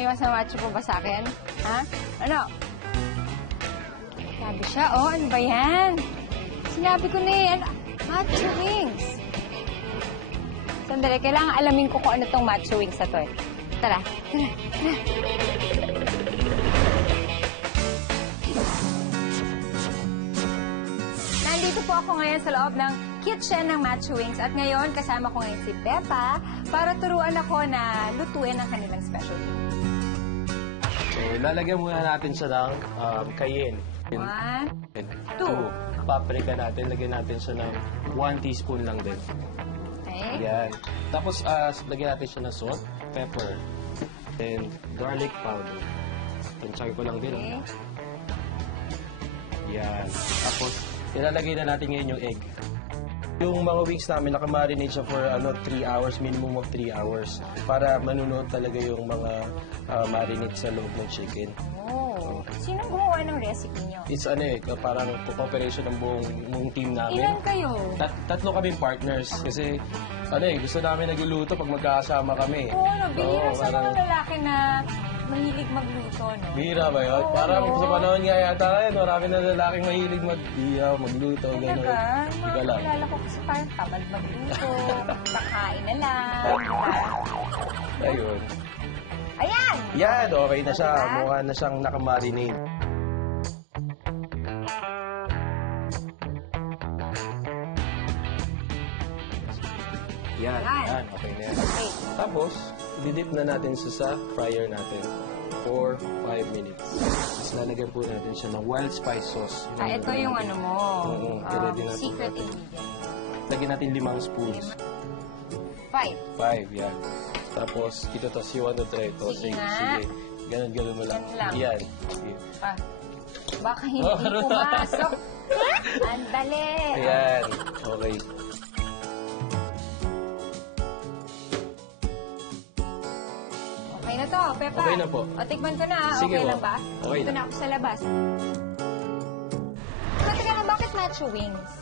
May masamacho po ba sa akin? Ha? Ano? Sabi siya, oh, ano ba yan? Sinabi ko na yan, macho wings. Sandali, kailangan alamin ko kung ano tong macho wings na to eh. Tara, tara, tara. Nandito po ako ngayon sa loob ng kitchen ng Macho Wings at ngayon kasama ko ngayon si Peppa para turuan ako na lutuin ang kanilang specialty. So, lalagyan muna natin siya ng cayenne. 1, 2. Paprika natin, lagyan natin siya ng 1 teaspoon lang din. Okay. Yan. Tapos, lagyan natin siya ng salt, pepper, and garlic powder. Tansyakin ko lang din. Okay. Yan. Tapos, ilalagay na natin ngayon yung egg. Yung mga wings namin, nakamarinate siya for 3 hours, minimum of 3 hours. Para manunuot talaga yung mga marinate sa loob ng chicken. Oh. Sino gumawa ng recipe niyo? It's parang cooperation ng buong team namin. Ilan kayo? Tatlo kaming partners. Kasi, gusto namin nagluluto pag magkakasama kami. Oo, bihira sa parang mga lalaki na mahilig magluto, no? bihira ba yun? Oo, Parang no? sa panahon nga yata ngayon, marami na lalaking mahilig magluto, gano'n. Talaga? Hindi ka lang. Kilala ko kasi parang tamad magluto, kakain na lang. Ayun. Ayan! Yan, okay na siya. Diba? Mukha na siyang nakamarinate. Yan, yan. Okay na yan. Okay. Tapos, didip na natin siya sa fryer natin for 5 minutes. Tapos lalagyan po natin siya ng wild spice sauce. Ito yung ano mo, Oo, ready na po. secret ingredient. Lagyan natin 5 spoons. 5. 5, yan. Tapos, ito tas you want to try ito. Sige nga. Sige. Ganun mo lang. Ganun lang. Yan. Sige. Baka hindi pumasok. Andali. Ayan. Okay. Okay na to, Pepa. Okay na po. O, tikman ko na. Sige Okay po. lang ba? Okay Dito na. na ako sa labas. So, teka lang, bakit Macho Wings?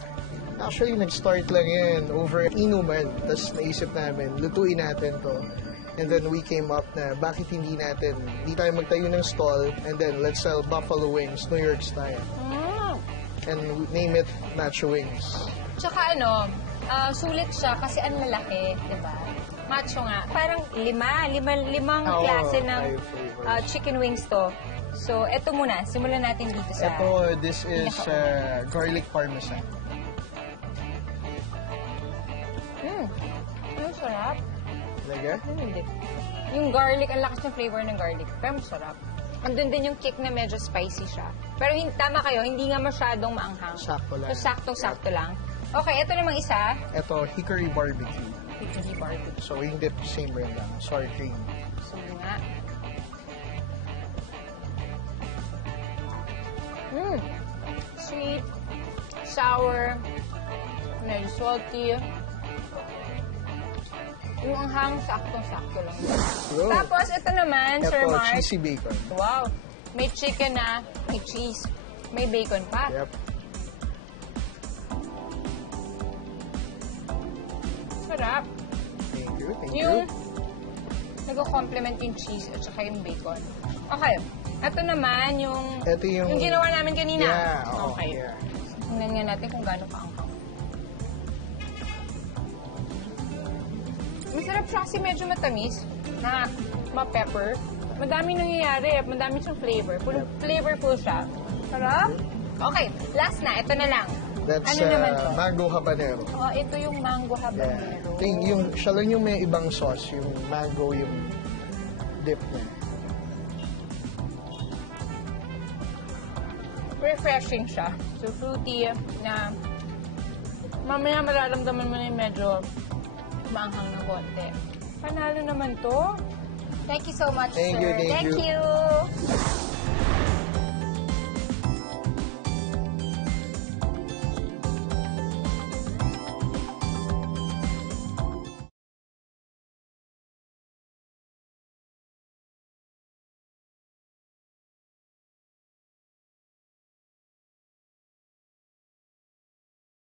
Actually, nag-start lang yan over inuman. Tapos naisip namin, lutuin natin to. And then we came up na bakit hindi tayo magtayo ng stall and then let's sell buffalo wings, New York style. And we name it Macho Wings. Tsaka sulit siya kasi ang lalaki, di ba? Macho nga. Parang limang Oo, klase ng 5 flavors. chicken wings to. So, eto muna. Simulan natin dito sa... This is garlic parmesan. Ang sarap. Talaga? Hindi. Yung garlic, ang lakas ng flavor ng garlic. Pero masarap. Andun din yung kick na medyo spicy siya. Pero tama kayo, hindi nga masyadong maanghang. Sakto lang. So, sakto-sakto lang. Okay, ito namang isa. Ito, hickory barbecue. Hickory barbecue. So, yung dip, same rin lang. Sour cream. So, nga. Sweet, sour, medyo salty. Yung anghang, saktong-sakto lang. Yo. Tapos, ito naman, Sir Ito, Mark. cheesy bacon. Wow. May chicken na, may cheese, may bacon pa. Yep. Sarap. Thank you, thank Yung you. nag-complement yung cheese at saka yung bacon. Okay. Ito naman yung... Ito yung ginawa namin kanina. Yeah, oo, Okay. yeah. Tingnan nga natin kung gaano kaangkang. Masarap siya kasi medyo matamis na ma-pepper. Madami nangyayari, madami siyang flavor. Flavorful siya. Sarap. Okay, last na. Ito na lang. That's ano naman to? mango habanero. Oh, ito yung mango Yeah. habanero. Siya lang yung may ibang sauce. Yung mango, yung dip niya. Refreshing siya. So, fruity na mamaya mararamdaman mo na yung medyo maanghang na konti. Panalo naman to. Thank you so much, Thank sir. you, thank you. you.